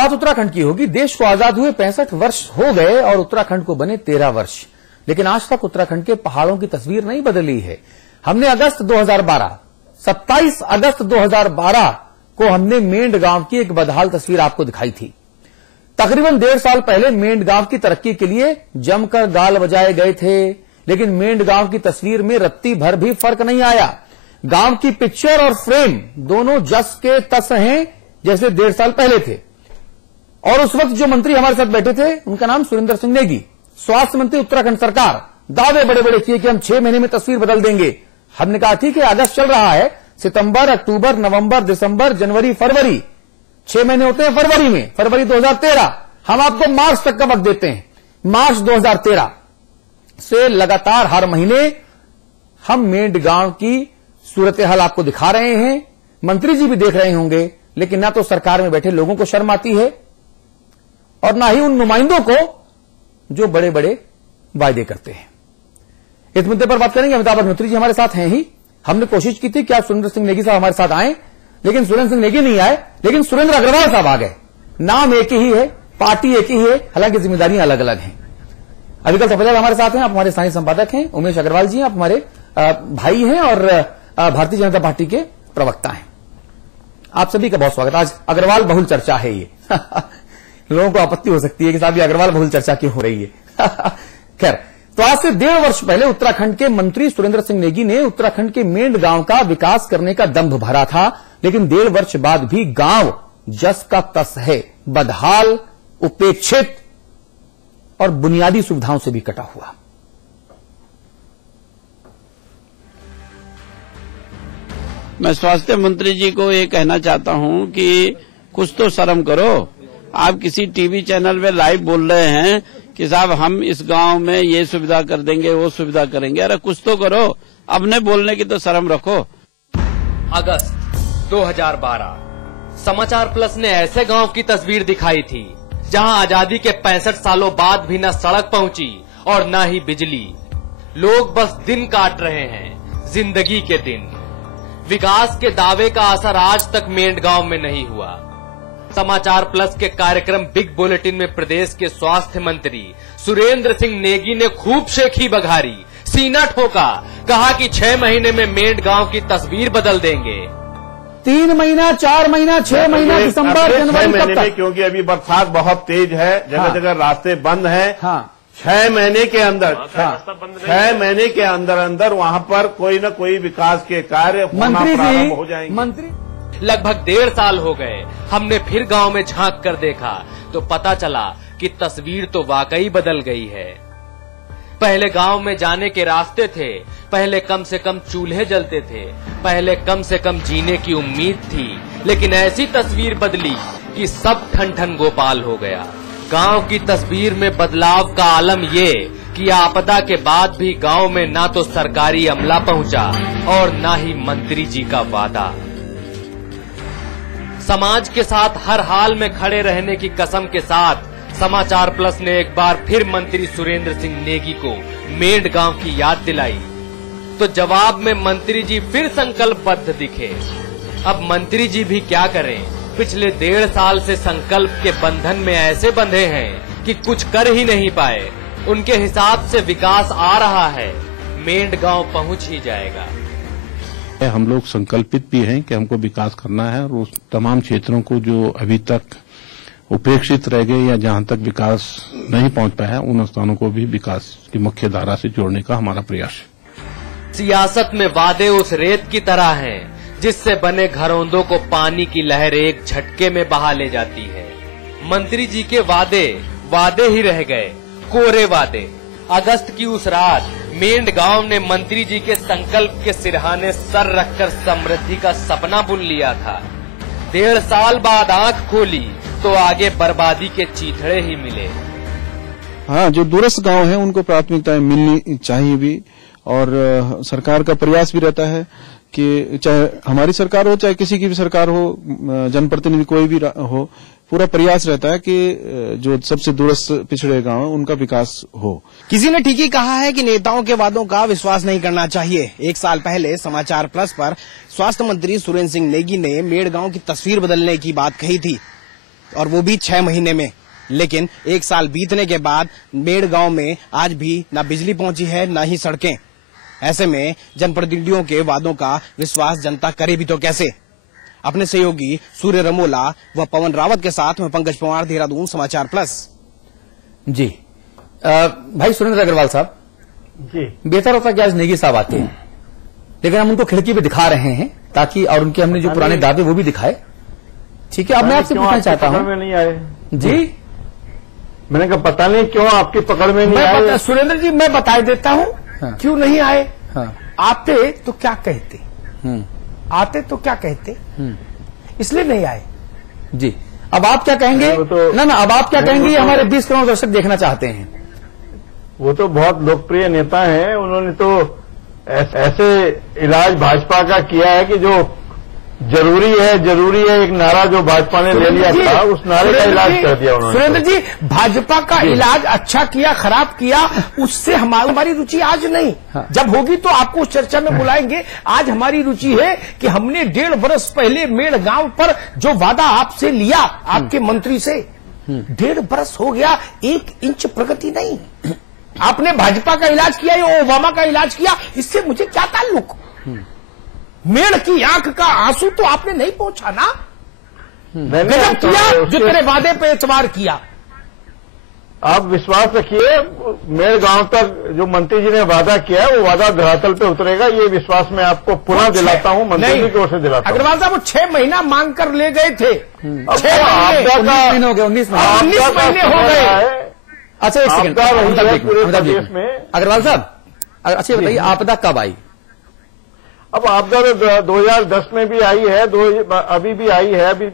बात उत्तराखंड की होगी। देश को आजाद हुए 65 वर्ष हो गए और उत्तराखंड को बने 13 वर्ष, लेकिन आज तक उत्तराखंड के पहाड़ों की तस्वीर नहीं बदली है। हमने 27 अगस्त 2012 को हमने मेंढ गांव की एक बदहाल तस्वीर आपको दिखाई थी। तकरीबन 1.5 साल पहले मेंढ गांव की तरक्की के लिए जमकर गाल बजाए गए थे, लेकिन मेंढ गांव की तस्वीर में रत्ती भर भी फर्क नहीं आया। गांव की पिक्चर और फ्रेम दोनों जस के तस हैं जैसे 1.5 साल पहले थे। और उस वक्त जो मंत्री हमारे साथ बैठे थे उनका नाम सुरेंद्र सिंह नेगी, स्वास्थ्य मंत्री उत्तराखंड सरकार। दावे बड़े बड़े किए कि हम 6 महीने में तस्वीर बदल देंगे। हमने कहा ठीक है, अगस्त चल रहा है, सितंबर, अक्टूबर, नवंबर, दिसंबर, जनवरी, फरवरी, 6 महीने होते हैं फरवरी में, फरवरी 2013, हम आपको मार्च तक का वक्त देते हैं। मार्च 2013 से लगातार हर महीने हम मेंढ गांव की सूरत हाल आपको दिखा रहे हैं। मंत्री जी भी देख रहे होंगे, लेकिन ना तो सरकार में बैठे लोगों को शर्म आती है और ना ही उन नुमाइंदों को जो बड़े बड़े वायदे करते हैं। इस मुद्दे पर बात करेंगे। अमिताभ अग्निहोत्री जी हमारे साथ हैं ही। हमने कोशिश की थी कि आप सुरेंद्र सिंह नेगी साहब हमारे साथ आए, लेकिन सुरेंद्र सिंह नेगी नहीं आए, लेकिन सुरेंद्र अग्रवाल साहब आ गए। नाम एक ही है, पार्टी एक ही है, हालांकि जिम्मेदारियां अलग अलग हैं। अविकल सफेदा हमारे साथ हैं, आप हमारे स्थानीय संपादक हैं। उमेश अग्रवाल जी आप हमारे भाई हैं और भारतीय जनता पार्टी के प्रवक्ता हैं। आप सभी का बहुत स्वागत। आज अग्रवाल बहुल चर्चा है ये लोगों को आपत्ति हो सकती है कि साहब ये अग्रवाल बहुल चर्चा क्यों हो रही है खैर, तो आज से 1.5 वर्ष पहले उत्तराखंड के मंत्री सुरेंद्र सिंह नेगी ने उत्तराखंड के मेंढ गांव का विकास करने का दंभ भरा था, लेकिन 1.5 वर्ष बाद भी गांव जस का तस है, बदहाल, उपेक्षित और बुनियादी सुविधाओं से भी कटा हुआ। मैं स्वास्थ्य मंत्री जी को ये कहना चाहता हूं कि कुछ तो शर्म करो। आप किसी टीवी चैनल में लाइव बोल रहे हैं कि साहब हम इस गांव में ये सुविधा कर देंगे, वो सुविधा करेंगे। अरे कुछ तो करो, अपने बोलने की तो शर्म रखो। अगस्त 2012 समाचार प्लस ने ऐसे गांव की तस्वीर दिखाई थी जहां आजादी के 65 सालों बाद भी न सड़क पहुंची और न ही बिजली। लोग बस दिन काट रहे हैं, जिंदगी के दिन। विकास के दावे का असर आज तक मेंढ गांव में नहीं हुआ। समाचार प्लस के कार्यक्रम बिग बुलेटिन में प्रदेश के स्वास्थ्य मंत्री सुरेंद्र सिंह नेगी ने खूब शेखी बघारी, सीना ठोका, कहा कि 6 महीने में मेंढ गांव की तस्वीर बदल देंगे। 3 महीना, 4 महीना, 6 महीना, दिसंबर, जनवरी, कब तक? क्योंकि अभी बरसात बहुत तेज है, जगह जगह रास्ते बंद हैं। 6 महीने के अंदर 6 महीने के अंदर वहां पर कोई न कोई विकास के कार्य प्रारंभ हो जाएंगे। मंत्री लगभग 1.5 साल हो गए। हमने फिर गांव में झांक कर देखा तो पता चला कि तस्वीर तो वाकई बदल गई है। पहले गांव में जाने के रास्ते थे, पहले कम से कम चूल्हे जलते थे, पहले कम से कम जीने की उम्मीद थी, लेकिन ऐसी तस्वीर बदली कि सब ठन ठन गोपाल हो गया। गांव की तस्वीर में बदलाव का आलम ये कि आपदा के बाद भी गांव में ना तो सरकारी अमला पहुंचा और ना ही मंत्री जी का वादा। समाज के साथ हर हाल में खड़े रहने की कसम के साथ समाचार प्लस ने एक बार फिर मंत्री सुरेंद्र सिंह नेगी को मेंढ गांव की याद दिलाई, तो जवाब में मंत्री जी फिर संकल्पबद्ध दिखे। अब मंत्री जी भी क्या करें, पिछले 1.5 साल से संकल्प के बंधन में ऐसे बंधे हैं कि कुछ कर ही नहीं पाए। उनके हिसाब से विकास आ रहा है, मेंढ गांव पहुंच ही जाएगा। हम लोग संकल्पित भी हैं कि हमको विकास करना है और उस तमाम क्षेत्रों को जो अभी तक उपेक्षित रह गए या जहां तक विकास नहीं पहुंच पाया उन स्थानों को भी विकास की मुख्य धारा से जोड़ने का हमारा प्रयास है। सियासत में वादे उस रेत की तरह हैं जिससे बने घरौंदों को पानी की लहर एक झटके में बहा ले जाती है। मंत्री जी के वादे ही रह गए, कोरे वादे। अगस्त की उस रात मेंढ गांव ने मंत्री जी के संकल्प के सिरहाने सर रखकर समृद्धि का सपना बुन लिया था। 1.5 साल बाद आंख खोली तो आगे बर्बादी के चीथड़े ही मिले। हाँ, जो दूरस्थ गांव हैं उनको प्राथमिकताएं मिलनी चाहिए भी, और सरकार का प्रयास भी रहता है कि चाहे हमारी सरकार हो चाहे किसी की भी सरकार हो, जनप्रतिनिधि कोई भी हो, पूरा प्रयास रहता है कि जो सबसे दूरस्थ पिछड़े गांव हैं उनका विकास हो। किसी ने ठीक ही कहा है कि नेताओं के वादों का विश्वास नहीं करना चाहिए। 1 साल पहले समाचार प्लस पर स्वास्थ्य मंत्री सुरेंद्र सिंह नेगी ने मेंढ गांव की तस्वीर बदलने की बात कही थी। और वो भी 6 महीने में। लेकिन 1 साल बीतने के बाद मेड़ गांव में आज भी ना बिजली पहुंची है, ना ही सड़कें। ऐसे में जनप्रतिनिधियों के वादों का विश्वास जनता करे भी तो कैसे। अपने सहयोगी सूर्य रमोला व पवन रावत के साथ में पंकज पवार, देहरादून, समाचार प्लस। जी भाई सुरेंद्र अग्रवाल साहब जी, बेहतर होता कि आज नेगी साहब आते हैं, लेकिन हम उनको खिड़की पे दिखा रहे हैं ताकि, और उनके हमने जो पुराने दावे वो भी दिखाए। ठीक है, अब मैं आपसे पूछना चाहता हूँ। में नहीं आए जी, मैंने कहा पता नहीं क्यों आपकी पकड़ में नहीं आए। सुरेंद्र जी मैं बता देता हूँ हाँ। क्यों नहीं आए। हाँ। आते तो क्या कहते, आते तो क्या कहते, इसलिए नहीं आए। जी, अब आप क्या कहेंगे? ना अब आप क्या कहेंगे? हमारे 20 करोड़ दर्शक देखना चाहते हैं। वो तो बहुत लोकप्रिय नेता हैं, उन्होंने तो ऐसे इलाज भाजपा का किया है कि जो जरूरी है एक नारा जो भाजपा ने ले लिया था, उस नारे का इलाज कर दिया उन्होंने। सुरेंद्र जी, भाजपा का इलाज अच्छा किया खराब किया उससे हमारी रुचि आज नहीं। हाँ। जब होगी तो आपको उस चर्चा में बुलाएंगे। आज हमारी रुचि है कि हमने 1.5 वर्ष पहले मेड़ गांव पर जो वादा आपसे लिया, आपके मंत्री से, 1.5 वर्ष हो गया, 1 इंच प्रगति नहीं। आपने भाजपा का इलाज किया या ओबामा का इलाज किया, इससे मुझे क्या ताल्लुक। मेड़ की आंख का आंसू तो आपने नहीं पहुंचा ना। गजब किया जो तेरे वादे पे एतबार किया। आप विश्वास रखिए, मेरे गांव तक जो मंत्री जी ने वादा किया है वो वादा धरातल पे उतरेगा, ये विश्वास मैं आपको पुनः दिलाता हूँ, मंत्री जी की ओर से दिलाता हूँ। अग्रवाल साहब, वो 6 महीना मांग कर ले गए थे। 6 महीने हो गए, 19 महीने हो गए। अच्छा, एक सेकंड, पूरे देश में। अग्रवाल साहब अच्छा बताइए, आपदा कब आई? अब आपदा 2010 में भी आई है, अभी भी आई है, अभी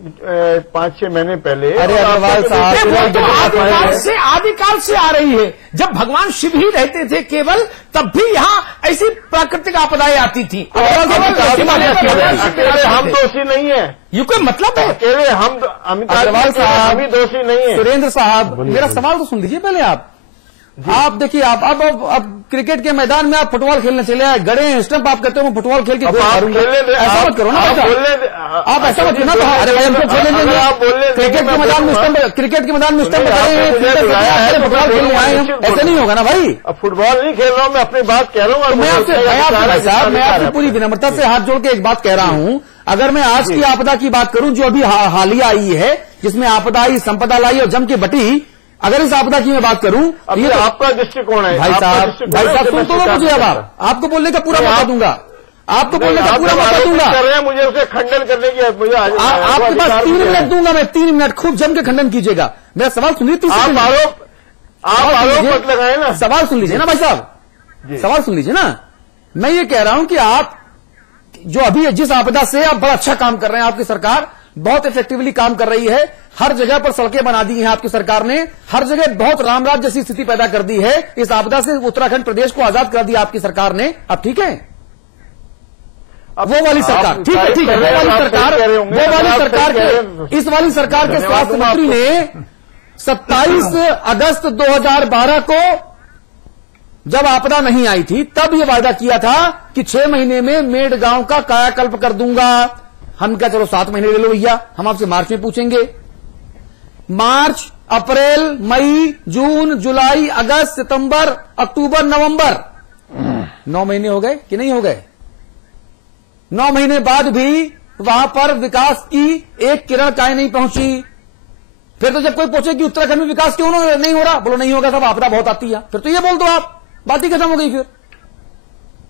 5-6 महीने पहले। अरे अग्रवाल साहब, आदिकाल से आ रही है। जब भगवान शिव ही रहते थे केवल, तब भी यहाँ ऐसी प्राकृतिक आपदाएं आती थी। हम दोषी नहीं है, ये कोई मतलब है? अकेले हम अग्रवाल साहब हम ही दोषी नहीं है। सुरेंद्र साहब, मेरा सवाल तो सुन लीजिए पहले। आप देखिए, आप अब क्रिकेट के मैदान में आप फुटबॉल खेलने चले आए, गड़े हैं स्टंप, आप कहते हो मैं फुटबॉल खेल के ऐसा मत करो ना। आप ऐसा मत करो ना। अरे भाई, हमको खेलने देंगे। क्रिकेट के मैदान में स्टंप, क्रिकेट के मैदान में स्टंप फुटबॉल खेलने आए हैं, ऐसे नहीं होगा ना भाई। फुटबॉल नहीं खेल रहा हूँ, मैं अपनी बात कह रहा हूँ। मैं आपसे पूरी विनम्रता से हाथ जोड़ के एक बात कह रहा हूँ। अगर मैं आज की आपदा की बात करूं जो अभी हालिया आई है, जिसमें आपदा आई, संपदा लाई और जम के बटी, अगर इस आपदा की मैं बात करूं, ये आपका दृष्टिकोण है। भाई साहब सुन तो लो मुझे। अब आपको बोलने का पूरा मौका दूंगा, आपको बोलने का पूरा मौका दूंगा। मुझे उसे खंडन करने की आपके पास 3 मिनट दूंगा मैं, 3 मिनट खूब जम के खंडन कीजिएगा। मेरा सवाल सुनिए। आप आरोप मत लगाए ना। सवाल सुन लीजिए ना भाई साहब, सवाल सुन लीजिए ना। मैं ये कह रहा हूं कि आप जो अभी जिस आपदा से आप बड़ा अच्छा काम कर रहे हैं, आपकी सरकार बहुत इफेक्टिवली काम कर रही है। हर जगह पर सड़कें बना दी हैं आपकी सरकार ने, हर जगह बहुत रामराज जैसी स्थिति पैदा कर दी है। इस आपदा से उत्तराखंड प्रदेश को आजाद कर दिया आपकी सरकार ने। अब ठीक है, वो वाली सरकार, ठीक है, ठीक है, वो वाली सरकार, इस वाली सरकार के स्वास्थ्य मंत्री ने 27 अगस्त 2012 को, जब आपदा नहीं आई थी, तब ये वादा किया था कि 6 महीने में मेड़ गांव का कायाकल्प कर दूंगा। हम क्या, चलो 7 महीने ले लो भैया, हम आपसे मार्च में पूछेंगे। मार्च, अप्रैल, मई, जून, जुलाई, अगस्त, सितंबर, अक्टूबर, नवंबर, 9 महीने हो गए कि नहीं हो गए? 9 महीने बाद भी वहां पर विकास की एक किरण काय नहीं पहुंची। फिर तो जब कोई पूछे कि उत्तराखंड में विकास क्यों नहीं हो रहा, बोलो नहीं होगा, सब आपदा बहुत आती है। फिर तो ये बोल दो आप, बात ही खत्म हो गई। फिर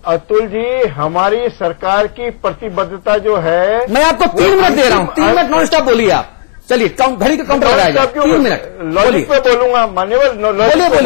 अतुल जी, हमारी सरकार की प्रतिबद्धता जो है, मैं आपको 3 मिनट दे रहा हूं, 3 मिनट नॉन स्टॉप बोलिए आप। चलिए, घड़ी का काउंटर लगाएगा। 3 मिनट लॉजिक पे बोलूंगा, मान्यवर।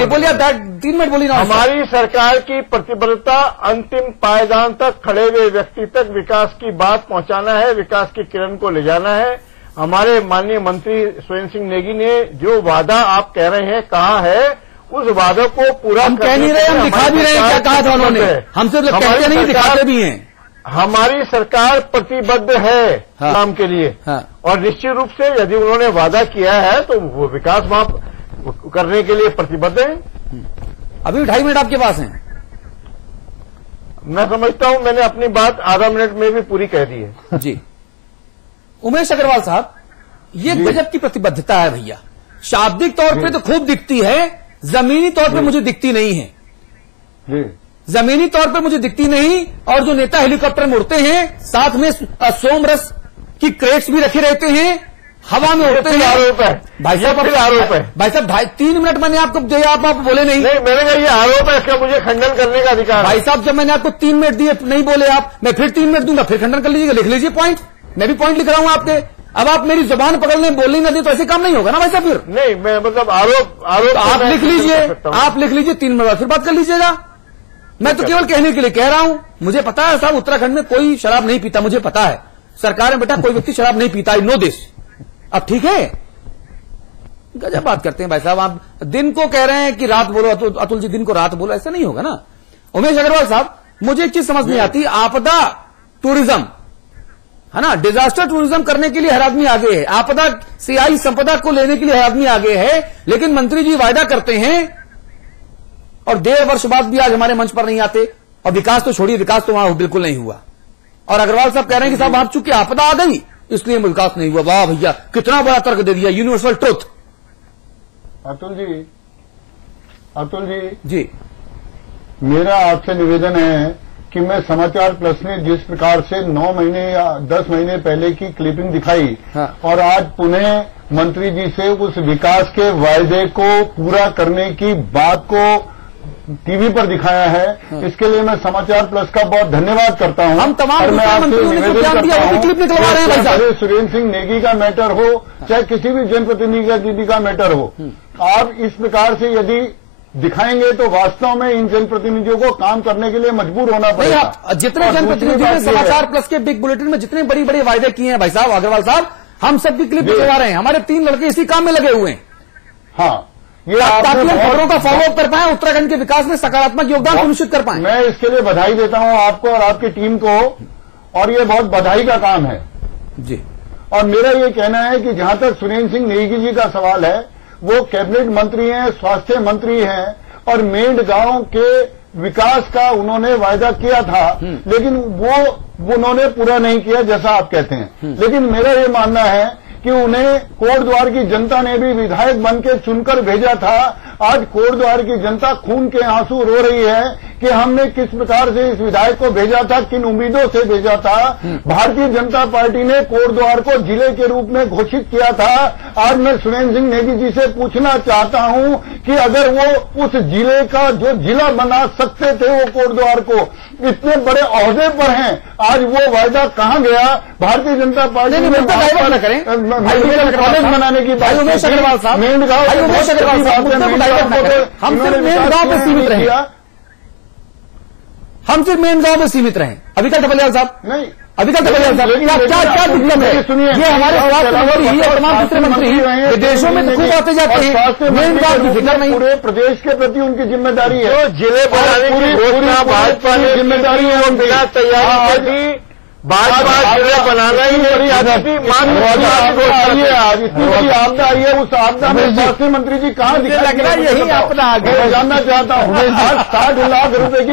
बोलिए 3 मिनट बोलिए। हमारी सरकार की प्रतिबद्धता अंतिम पायदान तक खड़े हुए व्यक्ति तक विकास की बात पहुंचाना है, विकास की किरण को ले जाना है। हमारे माननीय मंत्री सुरेंद्र सिंह नेगी ने जो वादा आप कह रहे हैं कहा है, उस वादों को पूरा हम कह नहीं रहे, हम दिखा भी रहे हैं क्या कहा था उन्होंने। हमसे तो कहते नहीं, दिखाते भी हैं। हमारी सरकार प्रतिबद्ध है काम के लिए। और निश्चित रूप से यदि उन्होंने वादा किया है तो वो विकास वहां करने के लिए प्रतिबद्ध है। अभी 2.5 मिनट आपके पास हैं। मैं समझता हूं मैंने अपनी बात आधा मिनट में भी पूरी कह दी है। जी, उमेश अग्रवाल साहब, ये गजब की प्रतिबद्धता है भैया। शाब्दिक तौर पे तो खूब दिखती है, जमीनी तौर पे मुझे दिखती नहीं है। जमीनी तौर पे मुझे दिखती नहीं। और जो नेता हेलीकॉप्टर में उड़ते हैं, साथ में सोमरस की क्रेट्स भी रखे रहते हैं, हवा में उड़ते हैं। आरोप है भाई साहब, आरोप है भाई साहब। 3 मिनट मैंने आपको दिया, आप बोले नहीं। मैंने कहा ये आरोप है, इसका मुझे खंडन करने का अधिकार। भाई साहब, जब मैंने आपको 3 मिनट दिए नहीं बोले आप, मैं फिर 3 मिनट दूंगा, फिर खंडन कर लीजिएगा। लिख लीजिए पॉइंट, मैं भी पॉइंट लिख रहा हूं आपके। अब आप मेरी जुबान पकड़ने बोलने न दी तो ऐसे काम नहीं होगा ना भाई साहब। फिर नहीं, मैं मतलब आरोप तो आप लिख लीजिए, आप लिख लीजिए, 3 मिनट बाद फिर बात कर लीजिएगा। मैं तो केवल कहने के लिए कह रहा हूं। मुझे पता है साहब, उत्तराखंड में कोई शराब नहीं पीता, मुझे पता है। सरकार में बेटा कोई व्यक्ति शराब नहीं पीता, आई नो दिस। अब ठीक है, गजब बात करते हैं भाई साहब। आप दिन को कह रहे हैं कि रात बोलो, अतुल जी दिन को रात बोलो, ऐसा नहीं होगा ना। उमेश अग्रवाल साहब, मुझे एक चीज समझ नहीं आती, आपदा टूरिज्म है ना, डिजास्टर टूरिज्म करने के लिए हर आदमी आगे है, आपदा से आई संपदा को लेने के लिए हर आदमी आगे है, लेकिन मंत्री जी वायदा करते हैं और 1.5 वर्ष बाद भी आज हमारे मंच पर नहीं आते। और विकास तो छोड़िए, विकास तो वहां बिल्कुल नहीं हुआ। और अग्रवाल साहब कह रहे हैं कि साहब आप चूंकि आपदा आ गई इसलिए विकास नहीं हुआ। वाह भैया, कितना बड़ा तर्क दे दिया, यूनिवर्सल ट्रुथ। अतुल जी जी, मेरा आपसे निवेदन है कि मैं समाचार प्लस ने जिस प्रकार से 9 महीने या 10 महीने पहले की क्लिपिंग दिखाई, हाँ। और आज पुनः मंत्री जी से उस विकास के वायदे को पूरा करने की बात को टीवी पर दिखाया है, हाँ। इसके लिए मैं समाचार प्लस का बहुत धन्यवाद करता हूं। हम तमाम और मैं आपसे निवेदन करता हूं, चाहे सुरेंद्र सिंह नेगी का मैटर हो, चाहे किसी भी जनप्रतिनिधि का मैटर हो, आप इस प्रकार से यदि दिखाएंगे तो वास्तव में इन जनप्रतिनिधियों को काम करने के लिए मजबूर होना पड़ेगा। जितने जनप्रतिनिधियों ने समाचार प्लस के बिग बुलेटिन में जितने बड़ी बड़ी वायदे किए हैं भाई साहब अग्रवाल साहब, हम सबकी क्लिप दिखवा रहे हैं। हमारे 3 लड़के इसी काम में लगे हुए हैं। हाँ, ये ताकि हम खबरों का फॉलोअप कर पाए, उत्तराखंड के विकास में सकारात्मक योगदान सुनिश्चित कर पाए। मैं इसके लिए बधाई देता हूं आपको और आपकी टीम को, और ये बहुत बधाई का काम है जी। और मेरा ये कहना है कि जहां तक सुरेंद्र सिंह नेगी जी का सवाल है, वो कैबिनेट मंत्री हैं, स्वास्थ्य मंत्री हैं, और मेंढ गांव के विकास का उन्होंने वायदा किया था, लेकिन वो उन्होंने पूरा नहीं किया जैसा आप कहते हैं। लेकिन मेरा ये मानना है कि उन्हें कोटद्वार की जनता ने भी विधायक बन के चुनकर भेजा था। आज कोटद्वार की जनता खून के आंसू रो रही है कि हमने किस प्रकार से इस विधायक को भेजा था, किन उम्मीदों से भेजा था। भारतीय जनता पार्टी ने कोटद्वार को जिले के रूप में घोषित किया था। आज मैं सुरेंद्र सिंह नेगी जी से पूछना चाहता हूं कि अगर वो उस जिले का जो जिला बना सकते थे, वो कोटद्वार को इतने बड़े ओहदे पर हैं, आज वो वायदा कहां गया? भारतीय जनता पार्टी ने मेडिकल कॉलेज बनाने की बात, मेंढ गांव हम सिर्फ मेन गांव में सीमित रहे, हम सिर्फ मेन गांव में सीमित रहे। अविकल टपलियाल साहब, नहीं अविकल टपलियाल साहब, क्या दिक्कत है? सुनिए, ये हमारे स्वास्थ्य मंत्री और तमाम दूसरे मंत्री विदेशों में तो खूब आते जाते हैं, मेन गांव की फिक्र नहीं। पूरे प्रदेश के प्रति उनकी जिम्मेदारी है, जो जिले बनाने की घोषणा भाजपा ने जिम्मेदारी है, वो बिना तैयारी की भाजपा जिले बनाना ही नहीं आती। आज इतनी बड़ी आपदा आई है, उस आपदा में स्वास्थ्य मंत्री जी कहाँ दिखा? लग रहा है यही आपदा आ गई। जानना चाहता हूँ, आज 60 लाख रुपए की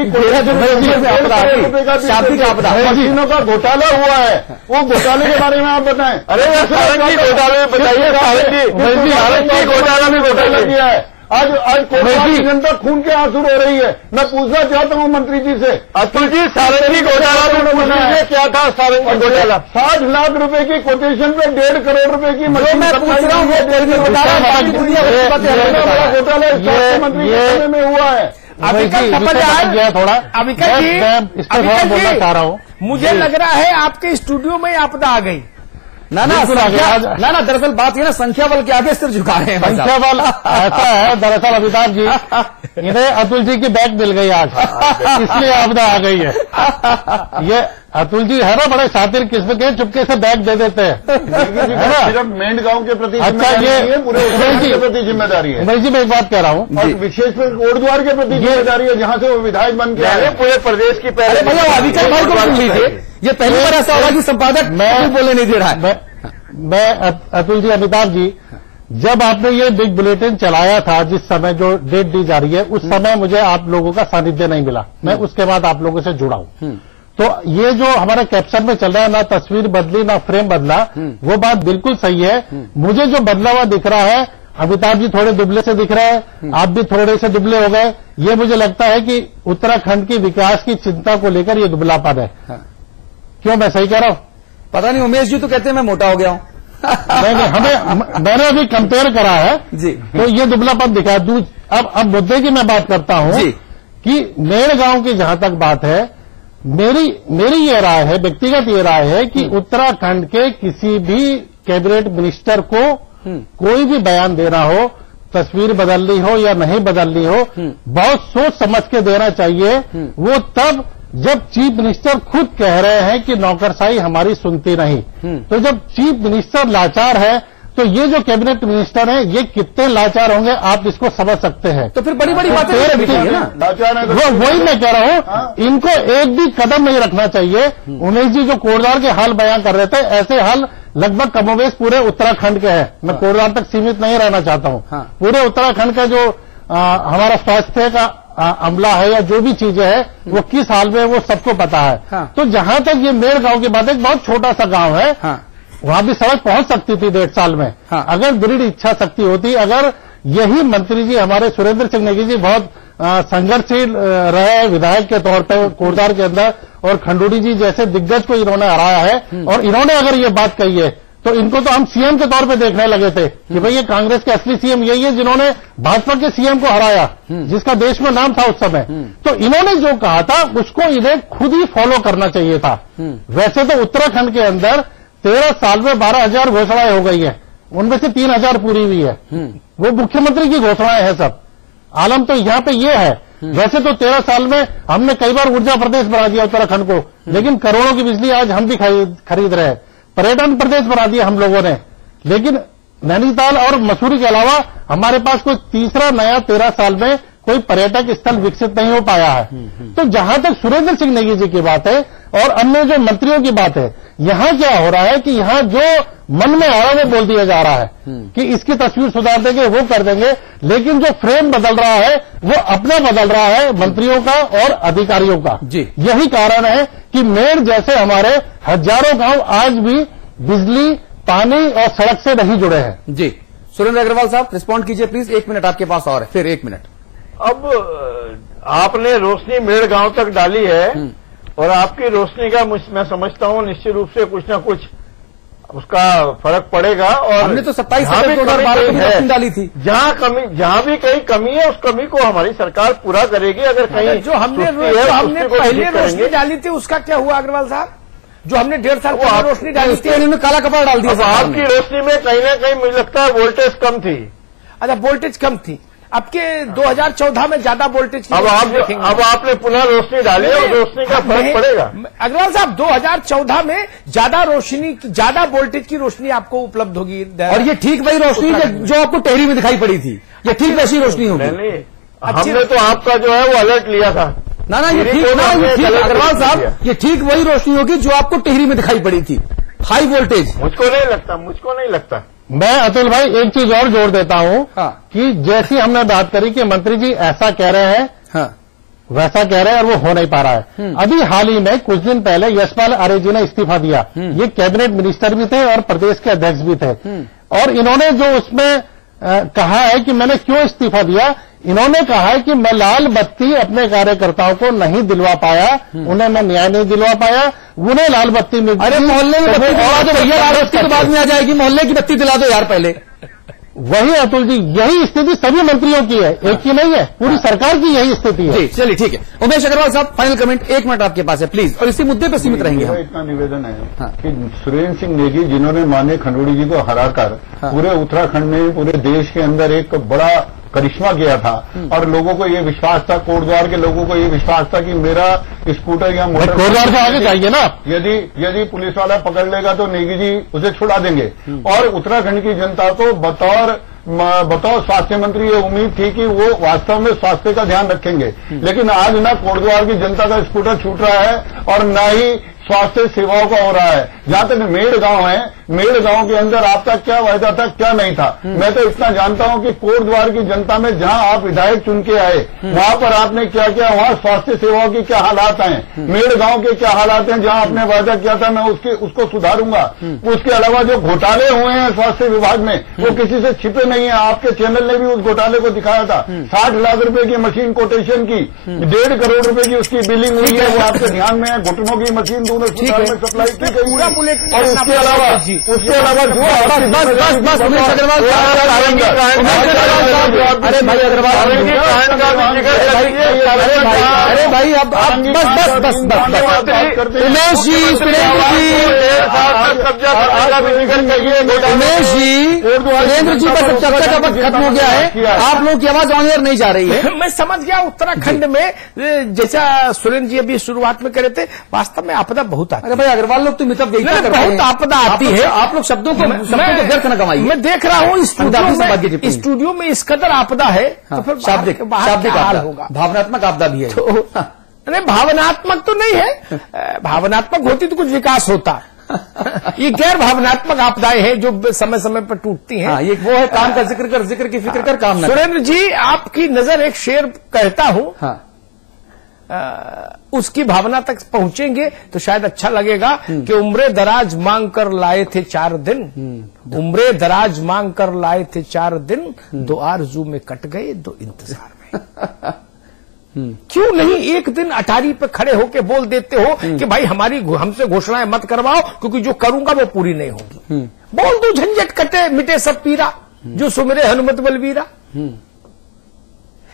मशीनों का घोटाला हुआ है, वो घोटाले के बारे में आप बताएं। अरे सारंगी घोटाले में बताइए, सारंगी घोटाला में घोटाला किया है। आज कोटद्वार की जनता खून के आंसू रो रही है। मैं पूछना चाहता हूँ मंत्री जी से, अतुल जी सारंगी घोटाला क्या था? सारंगी घोटाला 60 लाख रुपए की कोटेशन पे 1.5 करोड़ रुपए की मशीन घोटाला स्वास्थ्य मंत्री के समय में हुआ है। थोड़ा अविकल जी, बोलना चाह रहा हूँ, मुझे लग रहा है आपके स्टूडियो में आपदा आ गई। ना, दरअसल बात ये ना, संख्या बल के आगे सिर झुका रहे हैं। संख्या बल ऐसा है दरअसल अमिताभ जी, इन्हें अतुल जी की बैग मिल गई आज, इसलिए आपदा आ गई है। ये अतुल जी है ना, बड़े शातिर किस्म के, चुपके से बैग दे देते हैं, है ना। सिर्फ मेंढ गांव के प्रति अच्छा, ये पूरे के प्रति जिम्मेदारी है। उमेश जी, मैं एक बात कह रहा हूँ, और विशेषकर कोटद्वार के प्रति जिम्मेदारी है, जहां से वो विधायक बन के आए पूरे प्रदेश की। पहले भैया अविकल भाई को सुन लीजिए, ये पहली बार ऐसा होगा कि संपादक मैं बोलने नहीं दे रहा है। मैं अतुल जी, अमिताभ जी, जब आपने ये बिग बुलेटिन चलाया था, जिस समय जो डेट दी जा रही है, उस समय मुझे आप लोगों का सानिध्य नहीं मिला। मैं उसके बाद आप लोगों से जुड़ा हूं, तो ये जो हमारे कैप्शन में चल रहा है, ना तस्वीर बदली ना फ्रेम बदला, वो बात बिल्कुल सही है। मुझे जो बदला हुआ दिख रहा है, अमिताभ जी थोड़े दुबले से दिख रहे हैं, आप भी थोड़े से दुबले हो गए, ये मुझे लगता है कि उत्तराखंड की विकास की चिंता को लेकर ये दुबलापन है। क्यों, मैं सही कह रहा हूं? पता नहीं, उमेश जी तो कहते हैं मैं मोटा हो गया हूं। नहीं, मैंने अभी कंपेयर करा है जी, तो ये दुबलापन दिखा है। अब मुद्दे की मैं बात करता हूं कि मेड़गांव की जहां तक बात है, मेरी ये राय है, व्यक्तिगत ये राय है कि उत्तराखंड के किसी भी कैबिनेट मिनिस्टर को कोई भी बयान देना हो, तस्वीर बदलनी हो या नहीं बदलनी हो, बहुत सोच समझ के देना चाहिए। वो तब जब चीफ मिनिस्टर खुद कह रहे हैं कि नौकरशाही हमारी सुनती नहीं। तो जब चीफ मिनिस्टर लाचार है, तो ये जो कैबिनेट मिनिस्टर हैं, ये कितने लाचार होंगे, आप इसको समझ सकते हैं। तो फिर बड़ी बड़ी बातें वही मैं कह रहा हूं, इनको एक भी कदम नहीं रखना चाहिए। उमेश जी जो कोटद्वार के हाल बयान कर रहे थे, ऐसे हाल लगभग कमोवेश पूरे उत्तराखंड के हैं। मैं कोटद्वार तक सीमित नहीं रहना चाहता हूं। पूरे उत्तराखंड का जो हमारा स्वास्थ्य का अमला है या जो भी चीजें हैं, वो किस हाल में, वो सबको पता है। तो जहां तक ये मेड़गांव की बात है, बहुत छोटा सा गांव है, वहां भी सड़क पहुंच सकती थी 1.5 साल में, अगर दृढ़ इच्छा शक्ति होती। अगर यही मंत्री जी हमारे सुरेंद्र सिंह नेगी जी बहुत संघर्षशील रहे विधायक के तौर पर कोटद्वार के अंदर, और खंडूड़ी जी जैसे दिग्गज को इन्होंने हराया है, और इन्होंने अगर ये बात कही है, तो इनको तो हम सीएम के तौर पे देखने लगे थे कि भाई ये कांग्रेस के असली सीएम यही है जिन्होंने भाजपा के सीएम को हराया, जिसका देश में नाम था उस समय। तो इन्होंने जो कहा था उसको इन्हें खुद ही फॉलो करना चाहिए था। वैसे तो उत्तराखंड के अंदर 13 साल में 12,000 घोषणाएं हो गई है, उनमें से 3,000 पूरी हुई है। वो मुख्यमंत्री की घोषणाएं हैं सब। आलम तो यहाँ पे ये है, वैसे तो 13 साल में हमने कई बार ऊर्जा प्रदेश बना दिया उत्तराखंड को, लेकिन करोड़ों की बिजली आज हम भी खरीद रहे हैं। पर्यटन प्रदेश बना दिया हम लोगों ने, लेकिन नैनीताल और मसूरी के अलावा हमारे पास कोई तीसरा नया 13 साल में कोई पर्यटक स्थल विकसित नहीं हो पाया है। तो जहां तक सुरेंद्र सिंह नेगी जी की बात है और अन्य जो मंत्रियों की बात है, यहां क्या हो रहा है कि यहां जो मन में आ रहा है वो बोल दिया जा रहा है कि इसकी तस्वीर सुधार देंगे, वो कर देंगे, लेकिन जो फ्रेम बदल रहा है वो अपना बदल रहा है मंत्रियों का और अधिकारियों का। यही कारण है कि मेड़ जैसे हमारे हजारों गांव आज भी बिजली, पानी और सड़क से नहीं जुड़े हैं। जी, सुरेंद्र अग्रवाल साहब रिस्पॉन्ड कीजिए प्लीज, 1 मिनट आपके पास और है, फिर 1 मिनट। अब आपने रोशनी मेड़ गांव तक डाली है, और आपकी रोशनी का मैं समझता हूं निश्चित रूप से कुछ न कुछ उसका फर्क पड़ेगा। और हमने तो 27 रोशनी डाली थी। जहां भी कहीं कमी है, उस कमी को हमारी सरकार पूरा करेगी। अगर कहीं जो हमने पहले रोशनी डाली थी उसका क्या हुआ अग्रवाल साहब? जो हमने 1.5 साल पहले रोशनी डाली थी, इन्होंने काला कपड़ा डाल दिया। आपकी रोशनी में कहीं ना कहीं मुझे लगता है वोल्टेज कम थी। अच्छा, वोल्टेज कम थी। आपके 2014 में ज्यादा वोल्टेज की अब आपने पुनः रोशनी डाली और रोशनी का फर्क पड़ेगा। अग्रवाल साहब 2014 में ज्यादा वोल्टेज की रोशनी आपको उपलब्ध होगी, और ये ठीक वही रोशनी जो आपको टेहरी में दिखाई पड़ी थी, ये ठीक वैसी रोशनी होगी। नहीं, हमने तो आपका जो है वो अलर्ट लिया था। ना ये ठीक अग्रवाल साहब, ये ठीक वही रोशनी होगी जो आपको टेहरी में दिखाई पड़ी थी, हाई वोल्टेज। मुझको नहीं लगता। मैं अतुल भाई एक चीज और जोड़ देता हूं कि जैसी हमने बात करी कि मंत्री जी ऐसा कह रहे हैं, वैसा कह रहे हैं, और वो हो नहीं पा रहा है। अभी हाल ही में कुछ दिन पहले यशपाल आर्य जी ने इस्तीफा दिया। ये कैबिनेट मिनिस्टर भी थे और प्रदेश के अध्यक्ष भी थे, और इन्होंने जो उसमें कहा है कि मैंने क्यों इस्तीफा दिया, इन्होंने कहा है कि मैं लाल बत्ती अपने कार्यकर्ताओं को नहीं दिलवा पाया, उन्हें मैं न्याय नहीं दिलवा पाया, उन्हें लाल बत्ती मिल। अरे मोहल्ले में बत्ती दिला दो भैया, उसके बाद में आ जाएगी, मोहल्ले की बत्ती दिला दो यार पहले। वही अतुल जी, यही स्थिति सभी मंत्रियों की है, एक की नहीं है, पूरी सरकार की यही स्थिति है। जी चलिए ठीक है। उमेश अग्रवाल साहब फाइनल कमेंट 1 मिनट आपके पास है प्लीज, और इसी मुद्दे पे सीमित रहेंगे हम। इतना निवेदन है कि सुरेंद्र सिंह नेगी जिन्होंने माननीय खंडूड़ी जी को हराकर पूरे उत्तराखंड में, पूरे देश के अंदर एक बड़ा करिश्मा किया था, और लोगों को ये विश्वास था, कोटद्वार के लोगों को ये विश्वास था कि मेरा स्कूटर या मोटर कोटद्वार से आगे जाइए ना, यदि पुलिस वाला पकड़ लेगा तो नेगी जी उसे छुड़ा देंगे। और उत्तराखंड की जनता को बतौर स्वास्थ्य मंत्री ये उम्मीद थी कि वो वास्तव में स्वास्थ्य का ध्यान रखेंगे, लेकिन आज ना कोटद्वार की जनता का स्कूटर छूट रहा है और ना ही स्वास्थ्य सेवाओं का हो रहा है। जहां तक मेड़ गांव है, मेड़ गांव के अंदर आपका क्या वायदा था, क्या नहीं था। मैं तो इतना जानता हूं कि कोटद्वार की जनता में जहां आप विधायक चुन के आए, वहां पर आपने क्या किया, वहां स्वास्थ्य सेवाओं की क्या हालात हैं, मेड़ गांव के क्या हालात हैं, जहां आपने वायदा किया था मैं उसको सुधारूंगा। उसके अलावा जो घोटाले हुए हैं स्वास्थ्य विभाग में, वो किसी से छिपे नहीं है। आपके चैनल ने भी उस घोटाले को दिखाया था। 60 लाख रुपए की मशीन कोटेशन की, 1.5 करोड़ रुपए की उसकी बिलिंग हुई है, वो आपके ध्यान में है। घुटनों की मशीन दोनों अस्पताल में सप्लाई की गई है। और उसके अलावा जो अरे भाई अग्रवाल, अरे भाई अब बस उमेश जी, सुरेंद्र जी बस चर्चा का वक्त खत्म हो गया है। आप लोगों की आवाज ऑन एयर नहीं जा रही है। मैं समझ गया। उत्तराखंड में जैसा सुरेंद्र जी अभी शुरुआत में करे थे, वास्तव में आपदा बहुत आती है। अरे भाई अग्रवाल लोग तो मितब बहुत आपदा आती है। आप लोग शब्दों को व्यर्थ न कमाइए। मैं देख रहा हूँ स्टूडियो में इस कदर आपदा है, तो फिर शाब्दिक आपदा होगा, भावनात्मक आपदा भी है। नहीं, भावनात्मक तो नहीं है। भावनात्मक होती तो कुछ विकास होता। ये गैर भावनात्मक आपदाएं हैं जो समय समय पर टूटती हैं। ये वो है, काम का जिक्र की फिक्र कर, काम ना। सुरेंद्र जी, आपकी नजर एक शेर कहता हूं, उसकी भावना तक पहुंचेंगे तो शायद अच्छा लगेगा कि उम्रे दराज मांग कर लाए थे 4 दिन, उम्रे दराज मांग कर लाए थे 4 दिन, 2 आरज़ू में कट गए 2 इंतजार में। क्यों नहीं एक दिन अटारी पे खड़े होके बोल देते हो कि भाई हमसे घोषणाएं मत करवाओ, क्योंकि जो करूंगा वो पूरी नहीं होगी। बोल दो, झंझट कटे मिटे सब पीरा, जो सुमिरे हनुमत बलवीरा।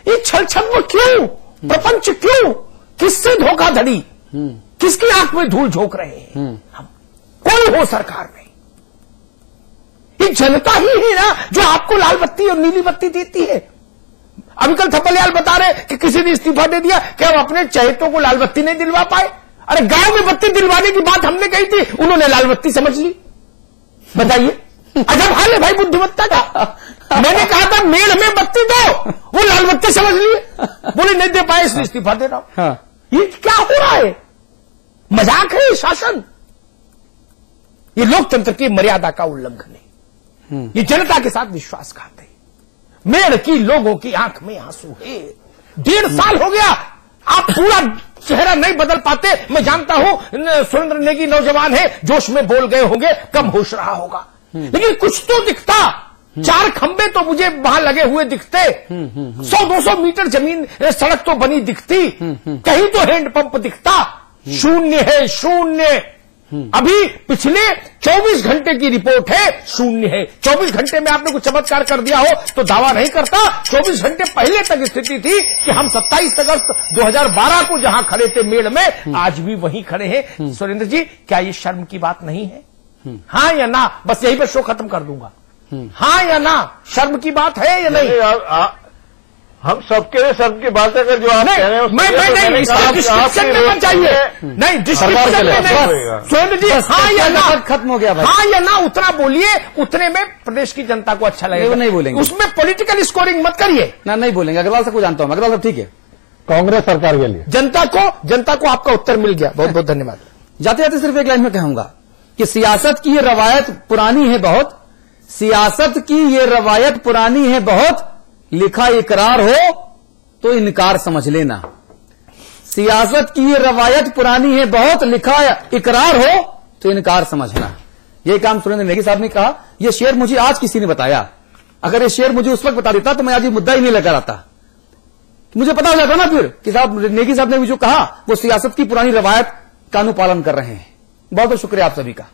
ये छल छल क्यों, प्रपंच क्यों, किससे धोखाधड़ी, किसकी आंख में धूल झोंक रहे हैं हम? कोई हो सरकार में, ये जनता ही है ना जो आपको लाल बत्ती और नीली बत्ती देती है। अभी कल थप्पलियाल बता रहे कि किसी ने इस्तीफा दे दिया कि हम अपने चहेतों को लाल बत्ती नहीं दिलवा पाए। अरे गांव में बत्ती दिलवाने की बात हमने कही थी, उन्होंने लाल बत्ती समझ ली। बताइए, अजब हाल है भाई बुद्धिमत्ता का। मैंने कहा था मेड़ में बत्ती दो, वो लाल बत्ती समझ लिए, बोले नहीं दे पाए इसलिए इस्तीफा दे रहा हूं। ये क्या हो रहा है? मजाक है ये शासन, ये लोकतंत्र की मर्यादा का उल्लंघन है, ये जनता के साथ विश्वासघात है। मेड़ की लोगों की आंख में आंसू है। 1.5 साल हो गया, आप पूरा चेहरा नहीं बदल पाते। मैं जानता हूं सुरेंद्र नेगी नौजवान है, जोश में बोल गए होंगे, कम होश रहा होगा, लेकिन कुछ तो दिखता। 4 खंबे तो मुझे वहां लगे हुए दिखते, 100-200 मीटर जमीन सड़क तो बनी दिखती, कहीं तो हैंडपंप दिखता। शून्य है, शून्य। अभी पिछले 24 घंटे की रिपोर्ट है, शून्य है। 24 घंटे में आपने कुछ चमत्कार कर दिया हो तो दावा नहीं करता। 24 घंटे पहले तक स्थिति थी कि हम 27 अगस्त 2012 को जहां खड़े थे मेड़ में, आज भी वहीं खड़े हैं। सुरेंद्र जी, क्या ये शर्म की बात नहीं है? हाँ या ना? बस यही पर शो खत्म कर दूंगा। हाँ या ना? शर्म की बात है या नहीं? हम सबके लिए शर्म की बात है, अगर जो आप कह रहे हैं नहीं, डिस्क्रिप्शन देना चाहिए। नहीं, डिस्क्रिप्शन में नहीं। सुरेंद्र जी, हाँ या ना? खत्म हो गया भाई। हाँ या ना उतना बोलिए, उतने में प्रदेश की जनता को अच्छा लगेगा। नहीं बोलेंगे, उसमें पॉलिटिकल स्कोरिंग मत करिए ना। नहीं बोलेंगे। अग्रवाल साहब को जानता हूं, अग्रवाल साहब ठीक है। कांग्रेस सरकार के लिए जनता को आपका उत्तर मिल गया, बहुत बहुत धन्यवाद। जाते जाते सिर्फ एक लाइन में कहूंगा कि सियासत की ये रवायत पुरानी है बहुत, सियासत की ये रवायत पुरानी है बहुत, लिखा इकरार हो तो इनकार समझ लेना। सियासत की ये रवायत पुरानी है बहुत, लिखा इकरार हो तो इनकार समझना। ये काम सुरेंद्र नेगी साहब ने कहा। ये शेर मुझे आज किसी ने बताया। अगर ये शेर मुझे उस वक्त बता देता तो मैं आज ये मुद्दा ही नहीं लगा रहता। मुझे पता हो जाता ना फिर कि साहब नेगी साहब ने जो कहा वो सियासत की पुरानी रवायत का अनुपालन कर रहे हैं। बहुत बहुत शुक्रिया आप सभी का।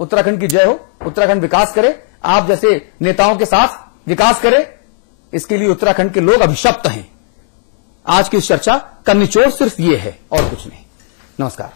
उत्तराखंड की जय हो, उत्तराखंड विकास करे, आप जैसे नेताओं के साथ विकास करे, इसके लिए उत्तराखंड के लोग अभिशप्त हैं। आज की चर्चा का निचोड़ सिर्फ ये है और कुछ नहीं। नमस्कार।